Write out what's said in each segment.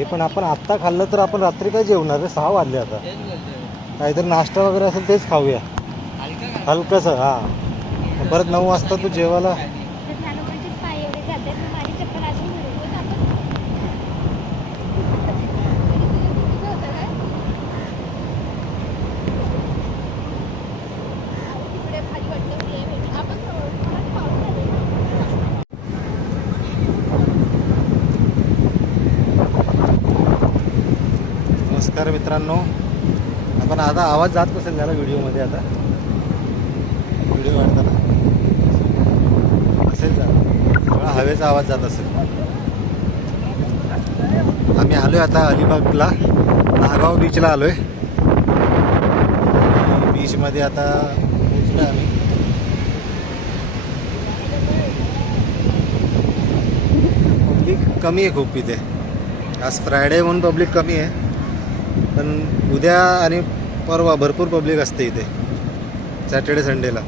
हे पण आपण आत्ता खाल्लं तर आपण रात्री काय जेवणार रे? 6 वाजले आता. काहीतरी नाश्ता वगैरे असेल तेच खाऊया हलकंसं. हां, परत 9 वाजता तू जेवायला. नमस्कार मित्रांनो. आपण आता आवाज जात नसेल त्याला व्हिडिओमध्ये. आता व्हिडिओ काढताना असेल सगळा हवेचा आवाज जात असेल. आम्ही आलोय आता अलिबागला, नागाव बीचला आलोय. बीचमध्ये आता पोचलोय आम्ही. पब्लिक कमी आहे खूप इथे. आज फ्रायडे म्हणून पब्लिक कमी आहे, पण उद्या आणि परवा भरपूर पब्लिक असते इथे सॅटर्डे संडेला.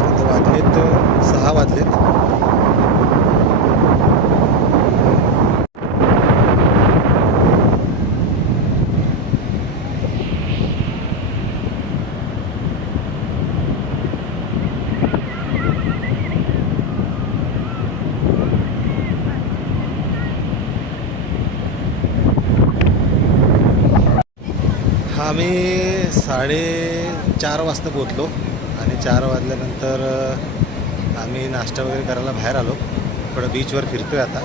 आता वाजलेत 6 वाजलेत. आम्ही 4:30 वाजता पोचलो आणि 4 वाजल्यानंतर आम्ही नाश्ता वगैरे करायला बाहेर आलो. थोडं बीचवर फिरतोय आता.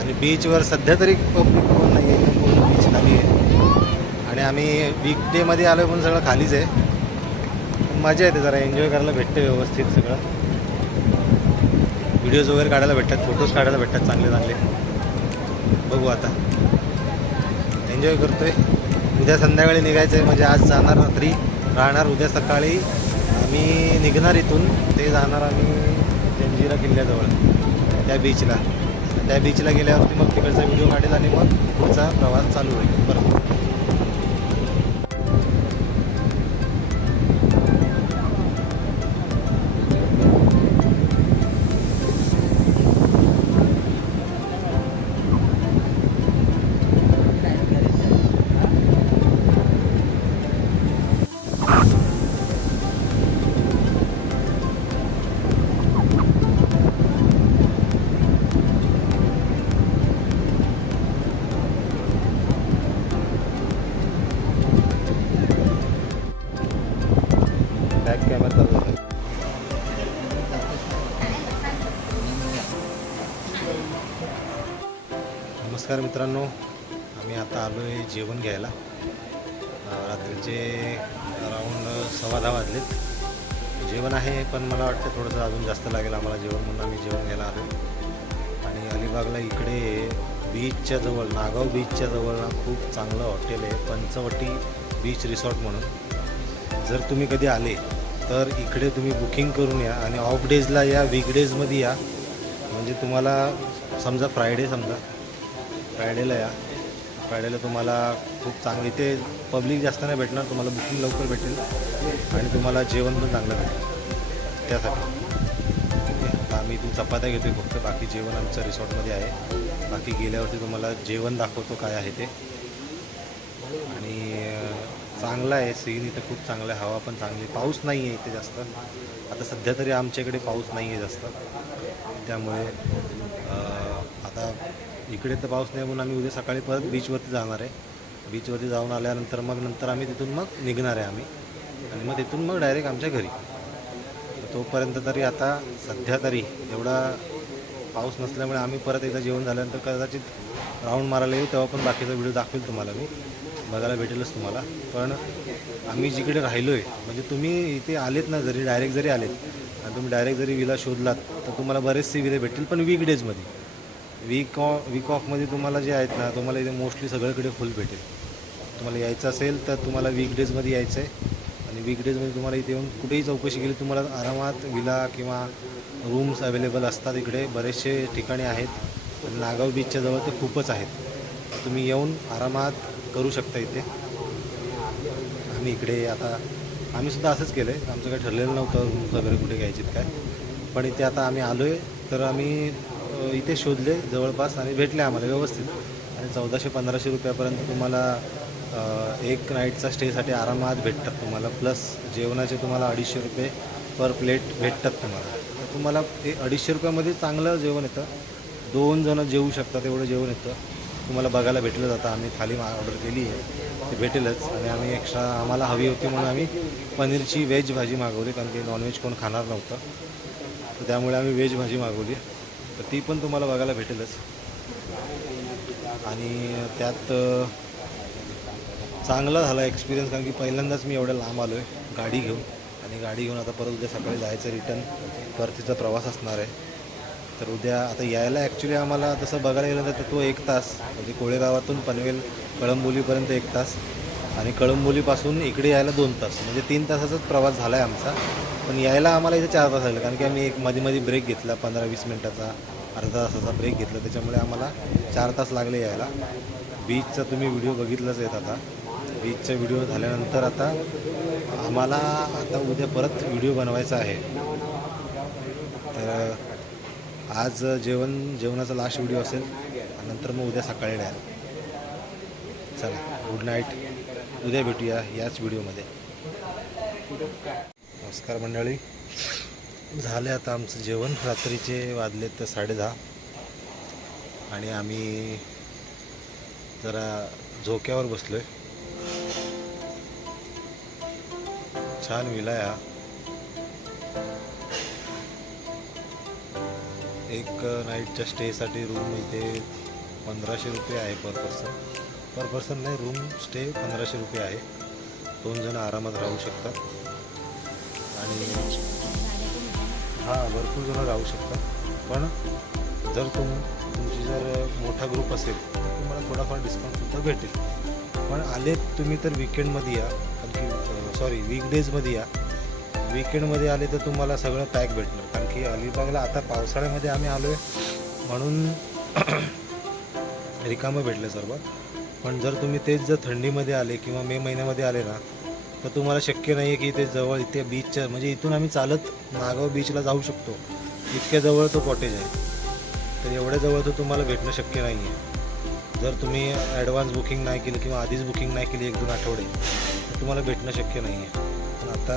आणि बीचवर सध्या तरी पब्लिक कोण नाही आहे, पूर्ण बीच खाली आहे. आणि आम्ही वीकडेमध्ये आलो पण सगळं खालीच आहे. मजा येते, जरा एन्जॉय करायला भेटते व्यवस्थित सगळं. व्हिडिओज वगैरे काढायला भेटतात, फोटोज काढायला भेटतात चांगले चांगले. बघू आता, एन्जॉय करतोय. उद्या संध्याकाळी निघायचं आहे, म्हणजे आज जाणार रात्री, राहणार उद्या सकाळी. आम्ही निघणार इथून, ते जाणार आम्ही जंजिरा किल्ल्याजवळ त्या बीचला. त्या बीचला गेल्यावरती मग तिकडचा व्हिडिओ काढेल आणि मग पुढचा प्रवास चालू होईल. बरोबर. बॅक कॅमेरा चालू आहे. नमस्कार मित्रांनो. आम्ही आता आलो आहे जेवण घ्यायला. रात्रीचे अराऊंड 10:15 वाजलेत. जेवण आहे, पण मला वाटतं थोडंसं अजून जास्त लागेल आम्हाला जेवण, म्हणून आम्ही जेवण घ्यायला आलो. आणि अलिबागला इकडे बीचच्या जवळ, नागाव बीचच्या जवळ खूप चांगलं हॉटेल आहे, पंचवटी बीच रिसॉर्ट म्हणून. जर तुम्ही कधी आले तर इकडे तुम्ही बुकिंग करून या आणि ऑफ डेजला या, वीकडेजमध्ये या. म्हणजे तुम्हाला समजा फ्रायडेला या. फ्रायडेला तुम्हाला खूप चांगलं, इथे पब्लिक जास्त नाही भेटणार तुम्हाला, बुकिंग लवकर भेटेल आणि तुम्हाला जेवण पण चांगलं भेटेल. त्यासाठी आता आम्ही इथून चपात्या घेतो आहे फक्त, बाकी जेवण आमच्या रिसॉर्टमध्ये आहे. बाकी गेल्यावरती तुम्हाला जेवण दाखवतो काय आहे ते. आणि चांगला आहे सीन इथं, खूप चांगलं आहे. हवा पण चांगली, पाऊस नाही आहे इथे जास्त. आता सध्या तरी आमच्याकडे पाऊस नाही आहे जास्त, त्यामुळे आता इकडे तर पाऊस नाही म्हणून आम्ही उद्या सकाळी परत बीचवरती जाणार आहे. बीचवरती जाऊन आल्यानंतर मग नंतर आम्ही तिथून मग निघणार आहे आम्ही, आणि मग तिथून मग डायरेक्ट आमच्या घरी. तोपर्यंत तरी आता सध्या तरी एवढा पाऊस नसल्यामुळे आम्ही परत एकदा जेवण झाल्यानंतर कदाचित राऊंड मारायला येऊ, तेव्हा पण बाकीचा व्हिडिओ दाखवेल तुम्हाला, मी बघायला भेटेलच तुम्हाला. पण आम्ही जिकडे राहिलो आहे, म्हणजे तुम्ही इथे आलेत ना, जरी डायरेक्ट जरी आलेत आणि तुम्ही डायरेक्ट जरी विला शोधलात तर तुम्हाला बरेचसे विले भेटतील, पण वीकडेजमध्ये. वीक ऑफमध्ये तुम्हाला जे आहेत ना, तुम्हाला इथे मोस्टली सगळीकडे फुल भेटेल. तुम्हाला यायचं असेल तर तुम्हाला वीकडेजमध्ये यायचं आहे. आणि वीकडेजमध्ये तुम्हाला इथे येऊन कुठेही चौकशी केली तुम्हाला आरामात विला किंवा रूम्स अवेलेबल असतात. इकडे बरेचसे ठिकाणे आहेत, नागाव बीचच्या जवळ तर खूपच आहेत. तुम्ही येऊन आरामात करू शकता इथे. आम्ही इकडे आता आम्हीसुद्धा असंच केलं आहे, आमचं काही ठरलेलं नव्हतं रूम्स वगैरे कुठे घ्यायचे काय, पण इथे आता आम्ही आलो आहे तर आम्ही इथे शोधले जवळपास आणि भेटले आम्हाला व्यवस्थित. आणि 1400-1500 रुपयापर्यंत तुम्हाला एक नाईटचा स्टेसाठी आरामात भेटतात तुम्हाला. प्लस जेवणाचे तुम्हाला 250 रुपये पर प्लेट भेटतात तुम्हाला. तर तुम्हाला ते 250 रुपयामध्ये चांगलं जेवण येतं. 2 जणं जेवू शकतात एवढं जेवण येतं. तुम्हाला बघायला भेटलं जातं. आम्ही थाली ऑर्डर केली आहे ते भेटेलच. आणि आम्ही एक्स्ट्रा आम्हाला हवी होती म्हणून आम्ही पनीरची व्हेज भाजी मागवली, कारण की नॉनव्हेज कोण खाणार नव्हतं. तर त्यामुळे आम्ही व्हेज भाजी मागवली. तर ती पण तुम्हाला बघायला भेटेलच. आणि त्यात चांगला झाला एक्सपिरियन्स, कारण की पहिल्यांदाच मी एवढ्या लांब आलो आहे गाडी घेऊन. आणि गाडी घेऊन आता परत उद्या सकाळी जायचं रिटर्न, परतीचा प्रवास असणार आहे. तर उद्या आता यायला ॲक्च्युली आम्हाला तसं बघायला गेलं तर तो 1 तास, म्हणजे कोळेगावातून पनवेल कळंबोलीपर्यंत 1 तास आणि कळंबोलीपासून इकडे यायला 2 तास, म्हणजे 3 तासाचाच प्रवास झाला आहे आमचा. पण यायला आम्हाला इथे 4 तास लागले, कारण की आम्ही एक मध्ये ब्रेक घेतला 15-20 मिनटाचा, अर्धा तासाचा ब्रेक घेतला. त्याच्यामुळे आम्हाला 4 तास लागले यायला. बीचचा तुम्ही व्हिडिओ बघितलाच आहेत. आता बीचचा व्हिडिओ झाल्यानंतर आता आम्हाला आता उद्या परत व्हिडिओ बनवायचा आहे. तर आज जेवणाचा लास्ट व्हिडिओ असेल, नंतर मग उद्या सकाळी डायरेक्ट. चला, गुड नाईट. उद्या भेटूया याच व्हिडिओमध्ये. नमस्कार मंडळी. झाले आता आमचं जेवण. रात्रीचे वाजलेत 10:30 आणि आम्ही जरा झोक्यावर बसलो आहे. छान विला आहे हा. एक नाईटच्या स्टेसाठी रूम इथे 1500 रुपये आहे पर पर्सन नाही, रूम स्टे 1500 रुपये आहे. 2 जण आरामात राहू शकतात. आणि हां, भरपूर जणं राहू शकतात. पण जर तुमची जर मोठा ग्रुप असेल तर तुम्हाला थोडाफार डिस्काउंटसुद्धा भेटेल. पण आले तुम्ही तर विकेंडमध्ये या, कारण की वीकडेजमध्ये या. विकेंडमध्ये आले तर तुम्हाला सगळं पॅक भेटणार, कारण की अलिबागला आता पावसाळ्यामध्ये आम्ही आलो आहे म्हणून रिकामं भेटलं सर्व. पण जर तुम्ही तेच जर थंडीमध्ये आले किंवा मे महिन्यामध्ये आले ना, तर तुम्हाला शक्य नाही आहे की इथे जवळ इथे बीचच्या, म्हणजे इथून आम्ही चालत नागाव बीचला जाऊ शकतो, इतक्या जवळ तो कॉटेज आहे. तर एवढ्या जवळ तो तुम्हाला भेटणं शक्य नाही आहे. जर तुम्ही ॲडव्हान्स बुकिंग नाही केली किंवा आधीच बुकिंग नाही केली 1-2 आठवडे, तर तुम्हाला भेटणं शक्य नाही आहे. पण आता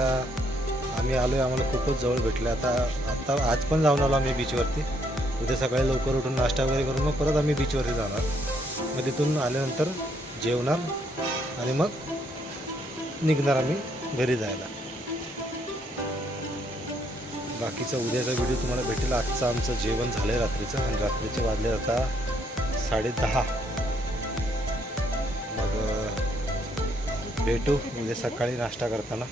आम्ही आलो आहे, आम्हाला खूपच जवळ भेटलं. आता आज पण जाऊन आलो आम्ही बीचवरती. उद्या सकाळी लवकर उठून नाश्ता वगैरे करून मग परत आम्ही बीचवरती जाणार. मग तिथून आल्यानंतर जेवणार आणि मग निघणार आम्ही घरी जायला. बाकीचा उद्याचा व्हिडिओ तुम्हाला भेटेल. आजचं आमचं जेवण झालं आहे रात्रीचं, आणि रात्रीचे वाजले आता 10:30. मग भेटू उद्या सकाळी नाश्ता करताना.